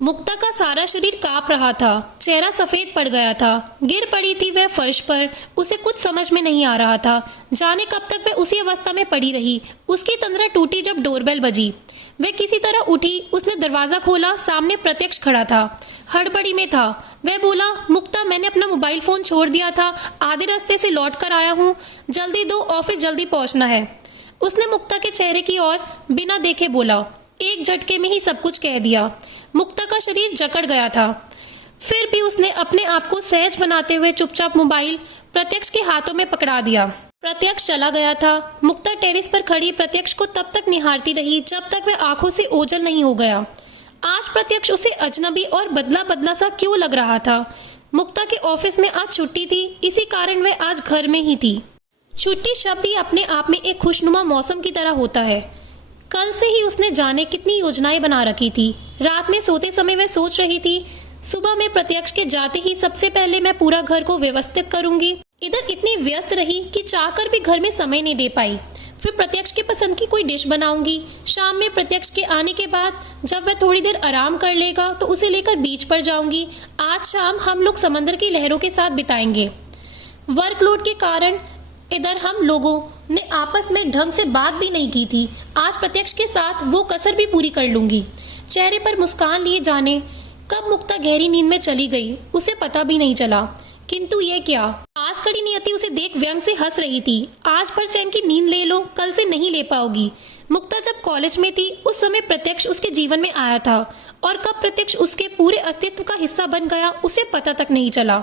मुक्ता का सारा शरीर कांप रहा था, चेहरा सफेद पड़ गया था। गिर पड़ी थी वह फर्श पर। उसे कुछ समझ में नहीं आ रहा था, जाने कब तक वह उसी अवस्था में पड़ी रही। उसकी तंद्रा टूटी जब डोरबेल बजी। वह किसी तरह उठी, उसने दरवाजा खोला। सामने प्रत्यक्ष खड़ा था, हड़बड़ी में था। वह बोला, मुक्ता, मैंने अपना मोबाइल फोन छोड़ दिया था, आधे रास्ते से लौट कर आया हूँ, जल्दी दो, ऑफिस जल्दी पहुंचना है। उसने मुक्ता के चेहरे की ओर बिना देखे बोला। एक झटके में ही सब कुछ कह दिया। मुक्ता का शरीर जकड़ गया था, फिर भी उसने अपने आप को सहज बनाते हुए चुपचाप मोबाइल प्रत्यक्ष के हाथों में पकड़ा दिया। प्रत्यक्ष चला गया था। मुक्ता टेरेस पर खड़ी प्रत्यक्ष को तब तक निहारती रही जब तक वह आंखों से ओझल नहीं हो गया। आज प्रत्यक्ष उसे अजनबी और बदला बदला सा क्यों लग रहा था। मुक्ता के ऑफिस में आज छुट्टी थी, इसी कारण वह आज घर में ही थी। छुट्टी शब्द ही अपने आप में एक खुशनुमा मौसम की तरह होता है। कल से ही उसने जाने कितनी योजनाएं बना रखी थी। रात में सोते समय वह सोच रही थी, सुबह में प्रत्यक्ष के जाते ही सबसे पहले मैं पूरा घर को व्यवस्थित करूंगी। इधर इतनी व्यस्त रही कि चाहकर भी घर में समय नहीं दे पाई। फिर प्रत्यक्ष के पसंद की कोई डिश बनाऊंगी। शाम में प्रत्यक्ष के आने के बाद जब वह थोड़ी देर आराम कर लेगा तो उसे लेकर बीच पर जाऊंगी। आज शाम हम लोग समंदर की लहरों के साथ बिताएंगे। वर्कलोड के कारण इधर हम लोगों ने आपस में ढंग से बात भी नहीं की थी। आज प्रत्यक्ष के साथ वो कसर भी पूरी कर लूंगी। चेहरे पर मुस्कान लिए जाने कब मुक्ता गहरी नींद में चली गई, उसे पता भी नहीं चला। किंतु ये क्या, आज खड़ी नियति उसे देख व्यंग से हंस रही थी। आज पर चैन की नींद ले लो, कल से नहीं ले पाओगी। मुक्ता जब कॉलेज में थी उस समय प्रत्यक्ष उसके जीवन में आया था, और कब प्रत्यक्ष उसके पूरे अस्तित्व का हिस्सा बन गया उसे पता तक नहीं चला।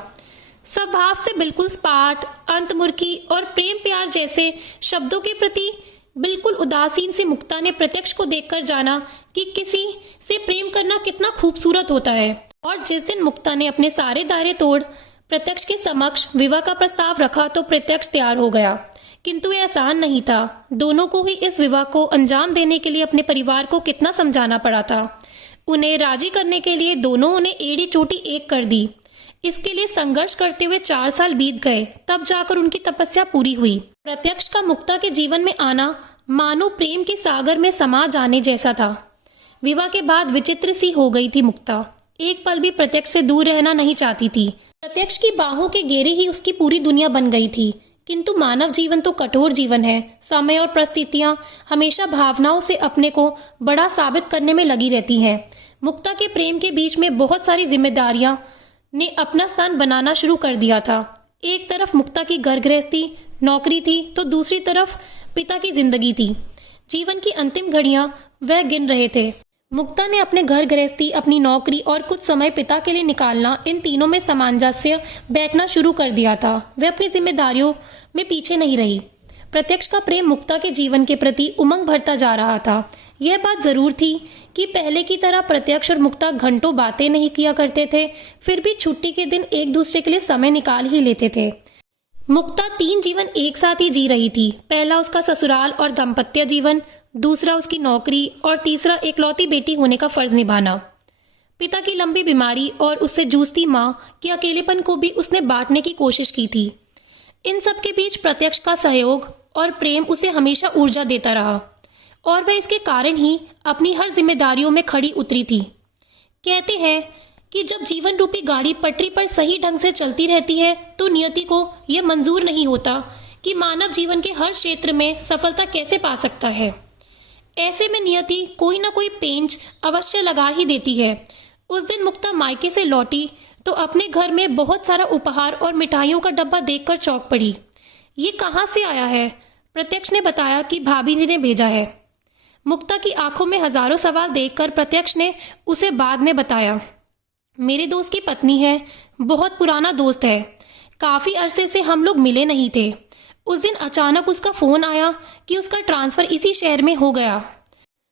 स्वभाव से बिल्कुल स्पाट, अंतर्मुखी और प्रेम प्यार जैसे शब्दों के प्रति बिल्कुल उदासीन से मुक्ता ने प्रत्यक्ष को देखकर जाना कि किसी से प्रेम करना कितना खूबसूरत होता है। और जिस दिन मुक्ता ने अपने सारे दायरे तोड़ प्रत्यक्ष के समक्ष विवाह का प्रस्ताव रखा तो प्रत्यक्ष तैयार हो गया। किंतु यह आसान नहीं था। दोनों को ही इस विवाह को अंजाम देने के लिए अपने परिवार को कितना समझाना पड़ा था। उन्हें राजी करने के लिए दोनों ने एड़ी चोटी एक कर दी। इसके लिए संघर्ष करते हुए 4 साल बीत गए, तब जाकर उनकी तपस्या पूरी हुई। प्रत्यक्ष का मुक्ता के जीवन में आना मानो प्रेम के सागर में समा जाने जैसा था। विवाह के बाद विचित्र सी हो गई थी मुक्ता। एक पल भी प्रत्यक्ष से दूर रहना नहीं चाहती थी। प्रत्यक्ष की बाहों के घेरे ही उसकी पूरी दुनिया बन गई थी। किंतु मानव जीवन तो कठोर जीवन है। समय और परिस्थितियां हमेशा भावनाओं से अपने को बड़ा साबित करने में लगी रहती हैं। मुक्ता के प्रेम के बीच में बहुत सारी जिम्मेदारियां ने अपना स्थान बनाना शुरू कर दिया था। एक तरफ मुक्ता की घर गृहस्थी नौकरी थी तो दूसरी तरफ पिता की जिंदगी थी। जीवन की अंतिम घड़ियां वह गिन रहे थे। मुक्ता ने अपने घर गृहस्थी, अपनी नौकरी और कुछ समय पिता के लिए निकालना, इन तीनों में सामंजस्य बैठना शुरू कर दिया था। वह अपनी जिम्मेदारियों में पीछे नहीं रही। प्रत्यक्ष का प्रेम मुक्ता के जीवन के प्रति उमंग भरता जा रहा था। यह बात जरूर थी कि पहले की तरह प्रत्यक्ष और मुक्ता घंटों बातें नहीं किया करते थे, फिर भी छुट्टी के दिन एक दूसरे के लिए समय निकाल ही लेते थे। मुक्ता 3 जीवन एक साथ ही जी रही थी। पहला उसका ससुराल और दाम्पत्य जीवन, दूसरा उसकी नौकरी और तीसरा इकलौती बेटी होने का फर्ज निभाना। पिता की लंबी बीमारी और उससे जूझती माँ के अकेलेपन को भी उसने बांटने की कोशिश की थी। इन सब के बीच प्रत्यक्ष का सहयोग और प्रेम उसे हमेशा ऊर्जा देता रहा, और वह इसके कारण ही अपनी हर जिम्मेदारियों में खड़ी उतरी थी। कहते हैं कि जब जीवन रूपी गाड़ी पटरी पर सही ढंग से चलती रहती है तो नियति को यह मंजूर नहीं होता कि मानव जीवन के हर क्षेत्र में सफलता कैसे पा सकता है। ऐसे में नियति कोई ना कोई पेंच अवश्य लगा ही देती है। उस दिन मुक्ता मायके से लौटी तो अपने घर में बहुत सारा उपहार और मिठाइयों का डब्बा देखकर चौंक पड़ी। ये कहाँ से आया है? प्रत्यक्ष ने बताया कि भाभी जी ने भेजा है। मुक्ता की आंखों में हजारों सवाल देखकर प्रत्यक्ष ने उसे बाद में बताया, मेरे दोस्त की पत्नी है, बहुत पुराना दोस्त है, काफी अरसे से हम लोग मिले नहीं थे। उस दिन अचानक उसका फोन आया कि उसका ट्रांसफर इसी शहर में हो गया।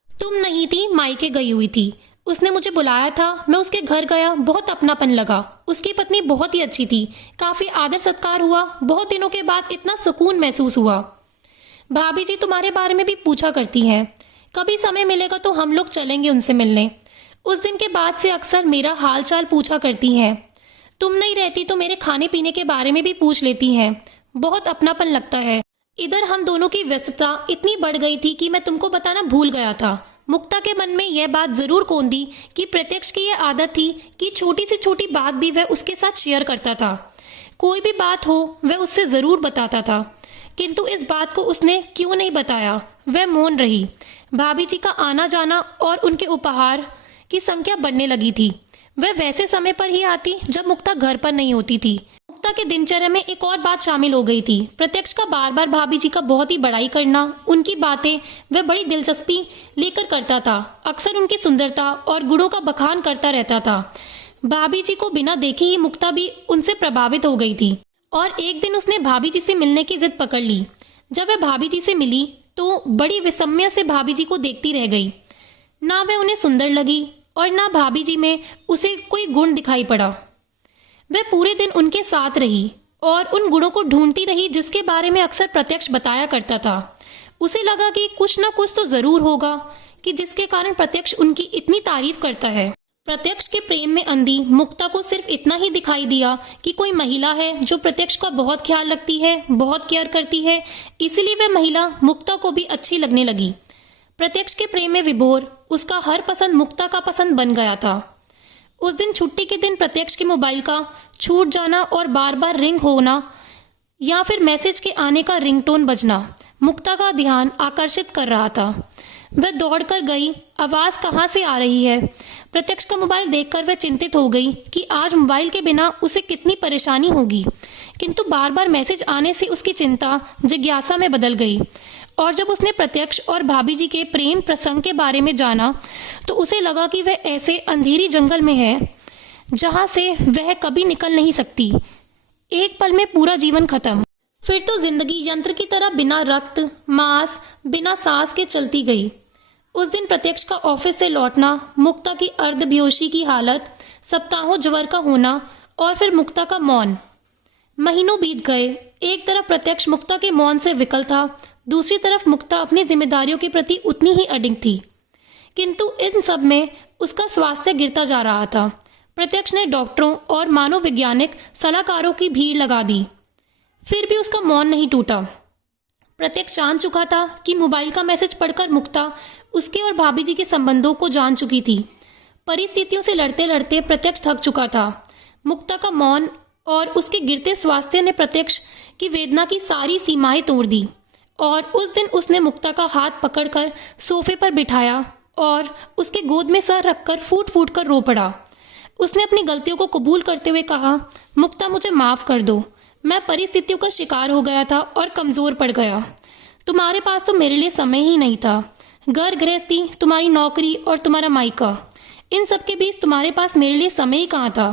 तुम नहीं थी, मायके गई हुई थी। उसने मुझे बुलाया था, मैं उसके घर गया, बहुत अपनापन लगा। उसकी पत्नी बहुत ही अच्छी थी, काफी आदर सत्कार हुआ। बहुत दिनों के बाद इतना सुकून महसूस हुआ। भाभी जी तुम्हारे बारे में भी पूछा करती हैं, कभी समय मिलेगा तो हम लोग चलेंगे उनसे मिलने। उस दिन के बाद से अक्सर मेरा हाल चाल पूछा करती हैं। तुम नहीं रहती तो मेरे खाने पीने के बारे में भी पूछ लेती हैं। बहुत अपनापन लगता है। इधर हम दोनों की व्यस्तता इतनी बढ़ गई थी कि मैं तुमको बताना भूल गया था। मुक्ता के मन में यह बात जरूर कौंधी कि प्रत्यक्ष की यह आदत थी कि छोटी से छोटी बात भी वह उसके साथ शेयर करता था। कोई भी बात हो वह उससे जरूर बताता था, किंतु इस बात को उसने क्यों नहीं बताया। वह मौन रही। भाभी जी का आना जाना और उनके उपहार की संख्या बढ़ने लगी थी। वह वैसे समय पर ही आती जब मुक्ता घर पर नहीं होती थी। मुक्ता के दिनचर्या में एक और बात शामिल हो गई थी। प्रत्यक्ष का बार बार भाभी जी का बहुत ही बड़ाई करना, उनकी बातें वह बड़ी दिलचस्पी लेकर करता था। अक्सर उनकी सुंदरता और गुणों का बखान करता रहता था। भाभी जी को बिना देखे ही मुक्ता भी उनसे प्रभावित हो गई थी और एक दिन उसने भाभी जी से मिलने की जिद पकड़ ली। जब वह भाभी जी से मिली तो बड़ी विस्मय से भाभी जी को देखती रह गई। ना वह उन्हें सुंदर लगी और ना भाभी जी में उसे कोई गुण दिखाई पड़ा। वह पूरे दिन उनके साथ रही और उन गुणों को ढूंढती रही जिसके बारे में अक्सर प्रत्यक्ष बताया करता था। उसे लगा कि कुछ ना कुछ तो जरूर होगा कि जिसके कारण प्रत्यक्ष उनकी इतनी तारीफ करता है। प्रत्यक्ष के प्रेम में अंधी मुक्ता को सिर्फ इतना ही दिखाई दिया कि कोई महिला है जो प्रत्यक्ष का बहुत ख्याल रखती है, बहुत केयर करती है। इसीलिए वह महिला मुक्ता को भी अच्छी लगने लगी। प्रत्यक्ष के प्रेम में विभोर उसका हर पसंद मुक्ता का पसंद बन गया था। उस दिन छुट्टी के दिन प्रत्यक्ष के मोबाइल का छूट जाना और बार बार रिंग होना या फिर मैसेज के आने का रिंगटोन बजना मुक्ता का ध्यान आकर्षित कर रहा था। वह दौड़कर गई, आवाज कहाँ से आ रही है। प्रत्यक्ष का मोबाइल देखकर वह चिंतित हो गई कि आज मोबाइल के बिना उसे कितनी परेशानी होगी, किंतु बार बार मैसेज आने से उसकी चिंता जिज्ञासा में बदल गई। और जब उसने प्रत्यक्ष और भाभी जी के प्रेम प्रसंग के बारे में जाना तो उसे लगा कि वह ऐसे अंधेरी जंगल में है जहां से वह कभी निकल नहीं सकती। एक पल में पूरा जीवन खत्म। फिर तो जिंदगी यंत्र की तरह बिना रक्त मांस बिना सांस के चलती गई। उस दिन प्रत्यक्ष का ऑफिस से लौटना, मुक्ता की अर्धबेहोशी की हालत, सप्ताहों ज्वर का होना और फिर मुक्ता का मौन। महीनों बीत गए। एक तरफ प्रत्यक्ष मुक्ता के मौन से विकल था, दूसरी तरफ मुक्ता अपनी जिम्मेदारियों के प्रति उतनी ही अडिग थी। किंतु इन सब में उसका स्वास्थ्य गिरता जा रहा था। प्रत्यक्ष ने डॉक्टरों और मनोवैज्ञानिक सलाहकारों की भीड़ लगा दी, फिर भी उसका मौन नहीं टूटा। प्रत्यक्ष जान चुका था कि मोबाइल का मैसेज पढ़कर मुक्ता उसके और भाभी जी के संबंधों को जान चुकी थी। परिस्थितियों से लड़ते लड़ते प्रत्यक्ष थक चुका था। मुक्ता का मौन और उसके गिरते स्वास्थ्य ने प्रत्यक्ष की वेदना की सारी सीमाएं तोड़ दी और उस दिन उसने मुक्ता का हाथ पकड़कर सोफे पर बिठाया और उसके गोद में सर रखकर फूट फूट कर रो पड़ा। उसने अपनी गलतियों को कबूल करते हुए कहा, मुक्ता मुझे माफ कर दो, मैं परिस्थितियों का शिकार हो गया था और कमजोर पड़ गया। तुम्हारे पास तो मेरे लिए समय ही नहीं था। घर गृहस्थी, तुम्हारी नौकरी और तुम्हारा मायका, इन सब के बीच तुम्हारे पास मेरे लिए समय ही कहाँ था।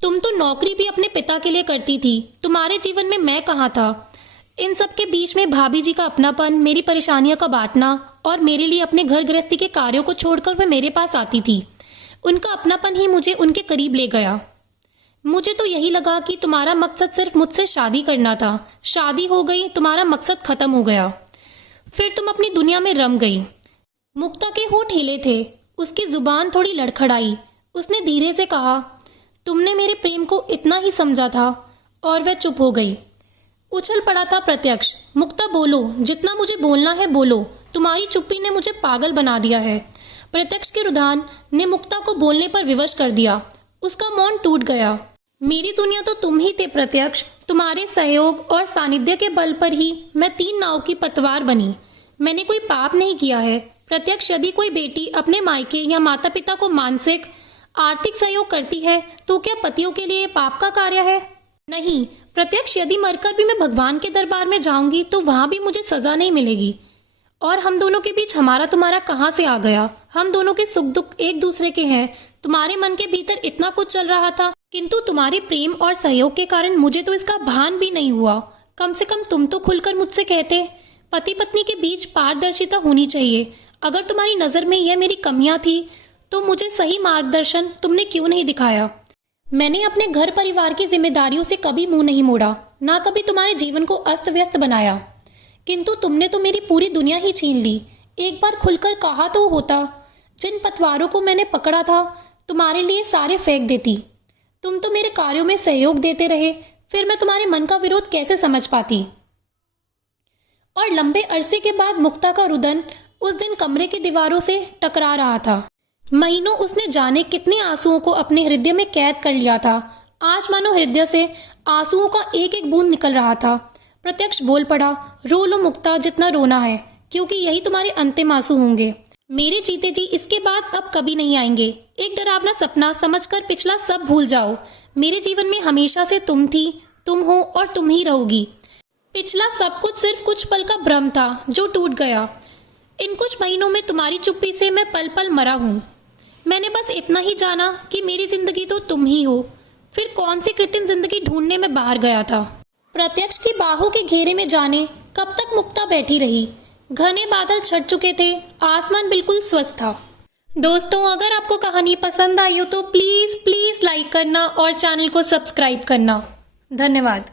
तुम तो नौकरी भी अपने पिता के लिए करती थी, तुम्हारे जीवन में मैं कहाँ था। इन सब के बीच में भाभी जी का अपनापन, मेरी परेशानियों का बांटना और मेरे लिए अपने घर गृहस्थी के कार्यों को छोड़कर वह मेरे पास आती थी। उनका अपनापन ही मुझे उनके करीब ले गया। मुझे तो यही लगा कि तुम्हारा मकसद सिर्फ मुझसे शादी करना था। शादी हो गई, तुम्हारा मकसद खत्म हो गया। फिर तुम अपनी दुनिया में रम गई। मुक्ता के होंठ हिले थे, उसकी जुबान थोड़ी लड़खड़ाई। उसने धीरे से कहा, तुमने मेरे प्रेम को इतना ही समझा था। और वह चुप हो गई। उछल पड़ा था प्रत्यक्ष, मुक्ता बोलो, जितना मुझे बोलना है बोलो, तुम्हारी चुप्पी ने मुझे पागल बना दिया है। प्रत्यक्ष के रुझान ने मुक्ता को बोलने पर विवश कर दिया। उसका मौन टूट गया। मेरी दुनिया तो तुम ही थे प्रत्यक्ष, तुम्हारे सहयोग और सानिध्य के बल पर ही मैं 3 नाव की पतवार बनी। मैंने कोई पाप नहीं किया है प्रत्यक्ष। यदि कोई बेटी अपने मायके या माता पिता को मानसिक आर्थिक सहयोग करती है तो क्या पतियों के लिए पाप का कार्य है? नहीं प्रत्यक्ष, यदि मरकर भी मैं भगवान के दरबार में जाऊंगी तो वहां भी मुझे सजा नहीं मिलेगी। और हम दोनों के बीच हमारा तुम्हारा कहाँ से आ गया? हम दोनों के सुख दुख एक दूसरे के हैं। तुम्हारे मन के भीतर इतना कुछ चल रहा था, किंतु तुम्हारे प्रेम और सहयोग के कारण मुझे तो इसका भान भी नहीं हुआ। कम से कम तुम तो खुलकर मुझसे कहते। पति पत्नी के बीच पारदर्शिता होनी चाहिए। अगर तुम्हारी नजर में यह मेरी कमियां थी तो मुझे सही मार्गदर्शन तुमने क्यों नहीं दिखाया? मैंने अपने घर परिवार की जिम्मेदारियों से कभी मुंह नहीं मोड़ा, ना कभी तुम्हारे जीवन को अस्त व्यस्त बनाया। किंतु तुमने तो मेरी पूरी दुनिया ही छीन ली। एक बार खुलकर कहा तो होता। जिन पतवारों को मैंने पकड़ा था तुम्हारे लिए सारे फेंक देती। तुम तो मेरे कार्यों में सहयोग देते रहे, फिर मैं तुम्हारे मन का विरोध कैसे समझ पाती? और लंबे अरसे के बाद मुक्ता का रुदन उस दिन कमरे की दीवारों से टकरा रहा था। महीनों उसने जाने कितने आंसुओं को अपने हृदय में कैद कर लिया था। आज मानो हृदय से आंसुओं का एक एक बूंद निकल रहा था। प्रत्यक्ष बोल पड़ा, रो लो मुक्ता जितना रोना है, क्योंकि यही तुम्हारे अंतिम आंसू होंगे। मेरे जीते जी इसके बाद अब कभी नहीं आएंगे। एक डरावना सपना समझकर पिछला सब भूल जाओ। मेरे जीवन में हमेशा से तुम थी, तुम हो और तुम ही रहोगी। पिछला सब कुछ सिर्फ कुछ पल का भ्रम था जो टूट गया। इन कुछ महीनों में तुम्हारी चुप्पी से मैं पल पल मरा हूँ। मैंने बस इतना ही जाना कि मेरी जिंदगी तो तुम ही हो। फिर कौन सी कृत्रिम जिंदगी ढूंढने में बाहर गया था। प्रत्यक्ष की बाहों के घेरे में जाने कब तक मुक्ता बैठी रही। घने बादल छट चुके थे, आसमान बिल्कुल स्वस्थ था। दोस्तों, अगर आपको कहानी पसंद आई हो तो प्लीज प्लीज लाइक करना और चैनल को सब्सक्राइब करना। धन्यवाद।